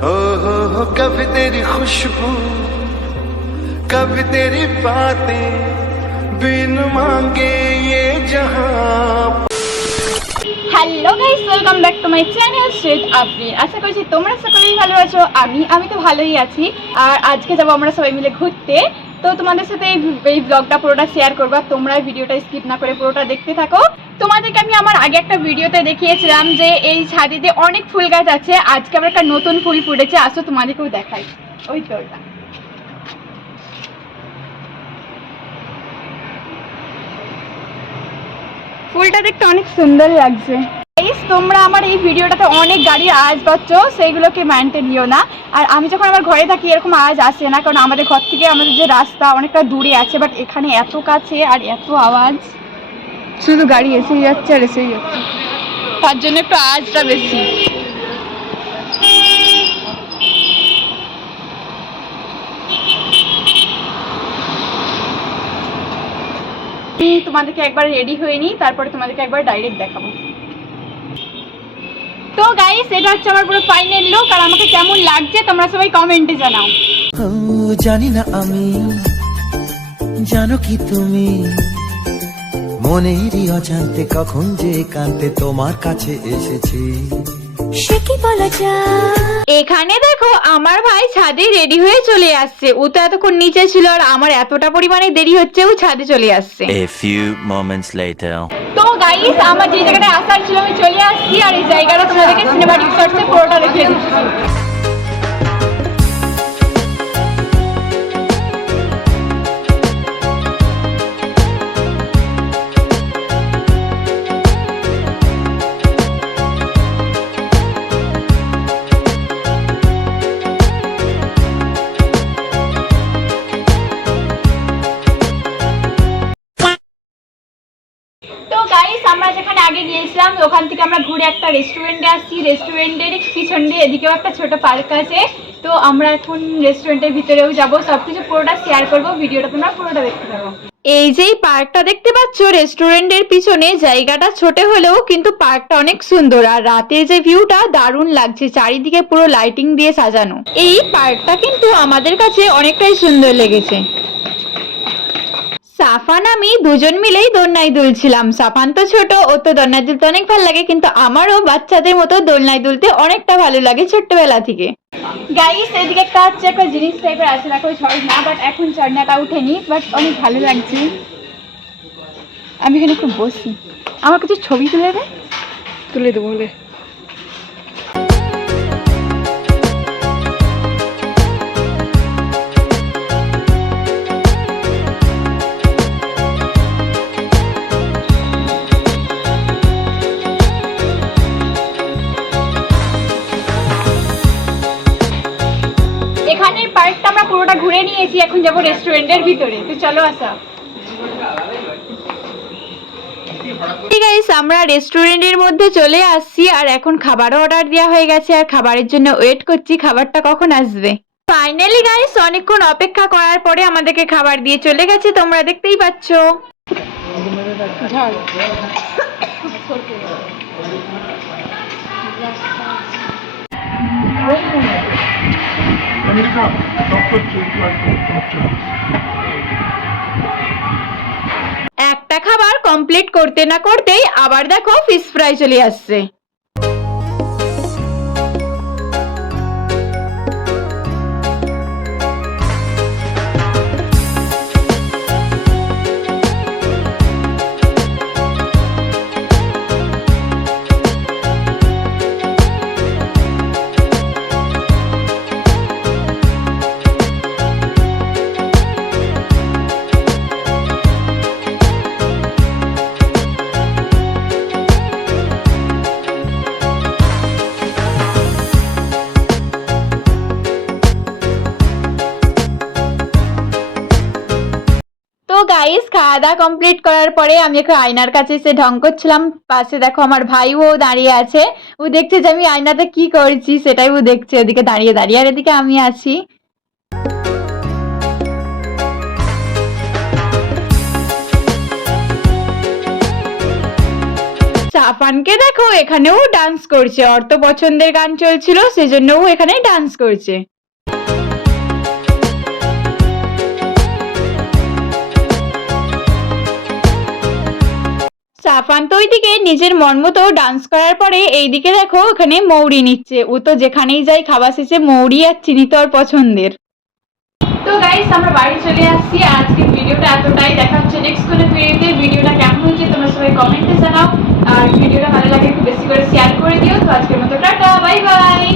ओ हो हो कभी तेरी खुशबू कभी तेरी बातें बिन मांगे ये जहां hello guys welcome back to my channel Sheikh Afrin আশা করছি তোমরা সকলেই ভালো আছো আমি আমি তো ভালোই আছি আর আজকে যাবো আমরা সবাই মিলে ঘুরতে তো তোমাদের সাথে এই ব্লগটা পুরোটা শেয়ার করব তোমরা ভিডিওটা স্কিপ না করে পুরোটা দেখতে থাকো। তোমাদেরকে আমি আমার আগে একটা ভিডিওতে দেখিয়েছিলাম যে এই ছাদিতে অনেক ফুল গাছ আছে, আজকে আমার একটা নতুন ফুল ফুটেছে, আসো তোমাদেরকেও দেখাই। ওই তো ওটা। ফুলটা দেখতে অনেক সুন্দর লাগছে। Guys, তোমরা আমার এই ভিডিওটাতে অনেক গাড়ি আওয়াজ পাচ্ছ সেইগুলোকে মাইন্ডে নিও না। আর আমি যখন আমার ঘরে থাকি এরকম আওয়াজ আসে না কারণ আমাদের ঘর থেকে আমাদের যে রাস্তা অনেকটা দূরে আছে বাট এখানে এত কাছে আর এত আওয়াজ। শুধু গাড়ি এসেই যাচ্ছে আর এসেই যাচ্ছে। তার জন্য একটু আওয়াজটা বেশি। তোমাদেরকে একবার রেডি হয়ে নিই তারপরে তোমাদেরকে একবার ডাইরেক্ট দেখাবো। তো গাইস এটা হচ্ছে আমার পুরো ফাইনাল লুক আর আমাকে কেমন লাগছে তোমরা সবাই কমেন্টে জানাও। জানি না আমি জানো কি তুমি? মনেরই অজান্তে কখন যে কান্তে তোমার কাছে এসেছি। সে কি বলা যায়? এখানে দেখো আমার ভাই ছাদে রেডি হয়ে চলে আসছে। ও তো এতক্ষণ নিচে ছিল আর আমার এতটা পরিমাণে দেরি হচ্ছে ও ছাদে চলে আসছে। A few moments later. তো গাইস আমার যে জায়গাটায় আসার ছিল, আমি চলে আসছি আর এই জায়গাটা তোমাদেরকে সিনেমাটিক শর্টসে পুরোটা দেখিয়ে দিচ্ছি। আমরা যেখানে আগে গিয়েছিলাম, ওখান থেকে আমরা ঘুরে একটা রেস্টুরেন্টে আসছি। রেস্টুরেন্টের পিছন দিয়ে এদিকেও একটা ছোট পার্ক আছে। তো আমরা এখন রেস্টুরেন্টের ভিতরেও যাব। সবকিছু পুরোটা শেয়ার করব। ভিডিওটা তোমরা পুরোটা দেখতে পাবো এই যে পার্কটা দেখতে পাচ্ছ রেস্টুরেন্টের পিছনে জায়গাটা ছোট হলেও কিন্তু পার্কটা অনেক সুন্দর। আর রাতের যে ভিউটা দারুণ লাগছে। চারিদিকে পুরো লাইটিং দিয়ে সাজানো। এই পার্কটা কিন্তু আমাদের কাছে অনেকটাই সুন্দর লেগেছে। সাফান আমি দুজন মিলেই দোলনায় দুলছিলাম। সাফান তো ছোট ও তো দোলনায় দুলতে অনেক ভালো লাগে কিন্তু আমারও বাচ্চাদের মতো দোলনায় দুলতে অনেকটা ভালো লাগে ছোট্টবেলা থেকে। গাইস এদিকে একটা হচ্ছে একটা জিনিস টাইপের আছে দেখো ঝর্ণা বাট এখন ঝর্ণাটা উঠেনি বাট অনেক ভালো লাগছে। আমি এখানে একটু বসি। আমার কিছু ছবি তুলে দে। তুলে দেবো হলে পুরোটা ঘুরে নিয়েছি এখন যাব রেস্টুরেন্টের ভিতরে। তো চলো আসা। গাইস আমরা রেস্টুরেন্টের মধ্যে চলে আসছি আর এখন খাবারও অর্ডার দেওয়া হয়ে গেছে আর খাবারের জন্য ওয়েট করছি খাবারটা কখন আসবে? ফাইনালি গাইস অনেকক্ষণ অপেক্ষা করার পরে আমাদেরকে খাবার দিয়ে চলে গেছে তোমরা দেখতেই পাচ্ছ। একটা খাবার কমপ্লিট করতে না করতেই আবার দেখো ফিশ ফ্রাই চলে আসছে। গাইস খাওয়া দাওয়া কমপ্লিট করার পরে আমি একটু আয়নার কাছে এসে ঢং করছিলাম। পাশে দেখো আমার ভাইও দাঁড়িয়ে আছে। ও দেখছে যে আমি আয়নাতে কি করছি, সেটাই ও দেখছে। ওদিকে দাঁড়িয়ে দাঁড়িয়ে আর এদিকে আমি আছি। সাফানকে দেখো, এখানেও ডান্স করছে। অর্থ পছন্দের গান চলছিল সেজন্য ও এখানে ডান্স করছে। চাপান তো ওইদিকে নিজের মন মতো ডান্স করার পরে এইদিকে দেখো ওখানে মৌরি নিচ্ছে। ও তো যেখানেই যায় খাবার শেষে মৌরি আর চিনি তো আর পছন্দের। তো গাইস আমরা বাড়ি চলে আসছি। আজকে ভিডিওটা এতটাই। দেখা হচ্ছে নেক্সট কোনো ভিডিওতে ভিডিওটা কেমন হয়েছে তোমরা সবাই কমেন্টে জানাও। আর ভিডিওটা ভালো লাগে একটু বেশি করে শেয়ার করে দিও। তো আজকের মতো টাটা বাই বাই